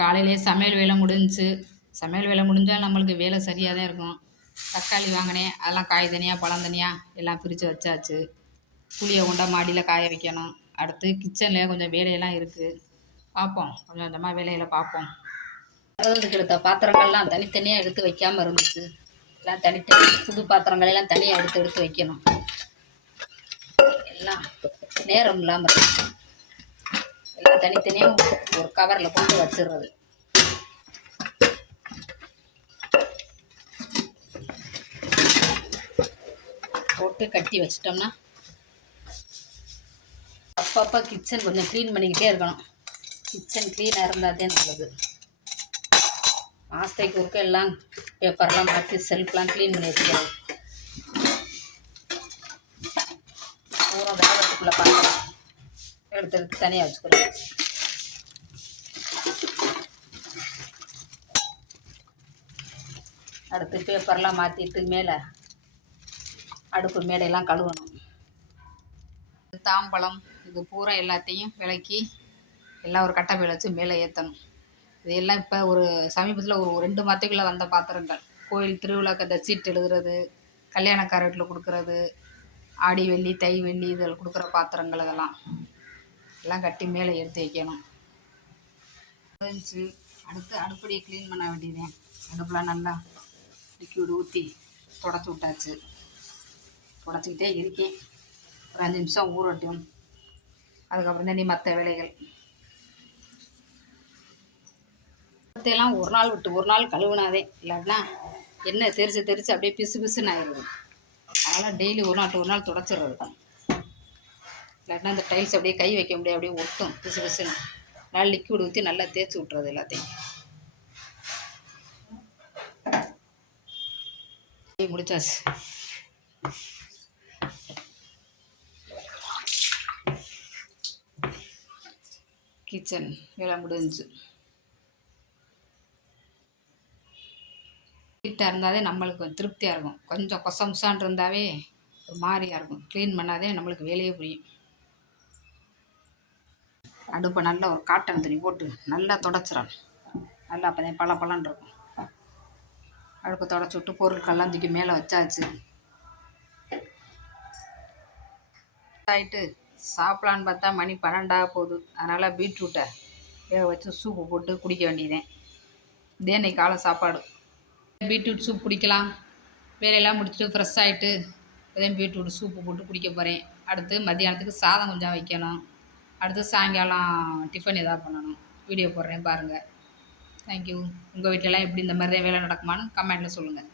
காலையிலேயே சமையல் வேலை முடிஞ்சுச்சு. சமையல் வேலை முடிஞ்சால் நம்மளுக்கு வேலை சரியாக தான் இருக்கும். தக்காளி வாங்கினேன், அதெல்லாம் காய் தனியாக பழம் தனியாக எல்லாம் பிரித்து வச்சாச்சு. புளியை கொண்டா மாடியில் காய வைக்கணும். அடுத்து கிச்சனில் கொஞ்சம் வேலையெல்லாம் இருக்குது. பார்ப்போம், கொஞ்சம் கொஞ்சமாக வேலையில் பார்ப்போம். வரதுக்கு எடுத்த பாத்திரங்கள்லாம் தனித்தனியாக எடுத்து வைக்காமல் இருந்துச்சு. எல்லாம் தனித்தனி புது பாத்திரங்கள் எல்லாம் தனியாக எடுத்து எடுத்து வைக்கணும். எல்லாம் நேரம் இல்லாமல் இருக்கு. எல்லாம் தனித்தனியாக ஒரு கவரில் போட்டு வச்சிடுறது. போட்டு கட்டி வச்சிட்டோம்னா அப்பப்போ கிச்சன் கொஞ்சம் க்ளீன் பண்ணிக்கிட்டே இருக்கணும். கிச்சன் க்ளீனாக இருந்தால் தான் நல்லது. மாதத்துக்கு ஒருக்க எல்லாம் பேப்பர்லாம் மாற்றி செல்ஃப்லாம் க்ளீன் பண்ணி வச்சுக்கிறோம். பூரா வேகத்துக்குள்ளே பார்க்கலாம் எடுத்து எடுத்து தனியாக வச்சுக்கிறோம். அடுத்து பேப்பர்லாம் மாற்றிட்டு மேலே அடுப்பு மேடையெல்லாம் கழுவணும். தாம்பழம் இது பூரா எல்லாத்தையும் விளக்கி எல்லாம் ஒரு கட்டப்பையில் வச்சு மேலே ஏற்றணும். இதெல்லாம் இப்போ ஒரு சமீபத்தில் ஒரு 2 மாதத்துக்குள்ளே வந்த பாத்திரங்கள். கோயில் திருவிழாக்கு அந்த சீட் எழுதுறது, கல்யாணக்கார வீட்டில் கொடுக்குறது, ஆடி வெள்ளி தை வெள்ளி இதில் கொடுக்குற பாத்திரங்கள் இதெல்லாம் எல்லாம் கட்டி மேலே எடுத்து வைக்கணும். அடுத்து அடுப்படியை க்ளீன் பண்ண வேண்டியதேன். அடுப்புலாம் நல்லா லிக்விட் ஊற்றி தொடச்சி விட்டாச்சு. தொடச்சிக்கிட்டே இருக்கேன். ஒரு 5 நிமிஷம் ஊறட்டும். அதுக்கப்புறம் தான் நீ மற்ற வேலைகள் எல்லாம் ஒரு நாள் விட்டு ஒரு நாள் கழுவுனாதே, இல்லாட்டினா என்ன தெரிச்சு அப்படியே பிசு பிசுன்னு ஆயிடுது. அதனால் டெய்லி ஒரு நாள் தொடச்சிடுறது. இல்லாட்டினா அந்த டைல்ஸ் அப்படியே கை வைக்க முடியாது, அப்படியே ஒட்டும் பிசு பிசுன்னு. நல்லா லிக்விட் ஊற்றி நல்லா தேய்ச்சி விட்டுறது எல்லாத்தையும். முடிச்சாச்சு. கிச்சன் வேலை முடிஞ்சு. நீட்டாக இருந்தாலே நம்மளுக்கு கொஞ்சம் திருப்தியாக இருக்கும். கொஞ்சம் கொசம்சான் இருந்தாவே ஒரு மாதிரியாக இருக்கும். க்ளீன் பண்ணாதே நம்மளுக்கு வேலையே புரியும். அடுப்பை நல்லா ஒரு காட்டன் துணி போட்டு நல்லா தொடச்சிடணும். நல்லா அப்போ தான் பழப்பழன்னு இருக்கும். அடுப்பை தொடச்சி விட்டு பொருட்கள்லாம் தூக்கி மேலே வச்சாச்சு. ஆகிட்டு சாப்பிட்லான்னு பார்த்தா மணி 12 போகுது. அதனால் பீட்ரூட்டை வேக வச்சு சூப்பு போட்டு குடிக்க வேண்டியதேன். இதே இன்னைக்கு காலை சாப்பாடு. பீட்ரூட் சூப் குடிக்கலாம். வேலையெல்லாம் முடிச்சுட்டு ஃப்ரெஷ் ஆகிட்டு இதே பீட்ரூட் சூப்பு போட்டு குடிக்க போகிறேன். அடுத்து மத்தியானத்துக்கு சாதம் கொஞ்சம் வைக்கணும். அடுத்து சாயங்காலம் டிஃபன் எதாவது பண்ணணும். வீடியோ போடுறேன் பாருங்கள். தேங்க்யூ. உங்கள் வீட்டிலலாம் எப்படி இந்த மாதிரி தான் வேலை நடக்குமான்னு கமெண்ட்டில் சொல்லுங்கள்.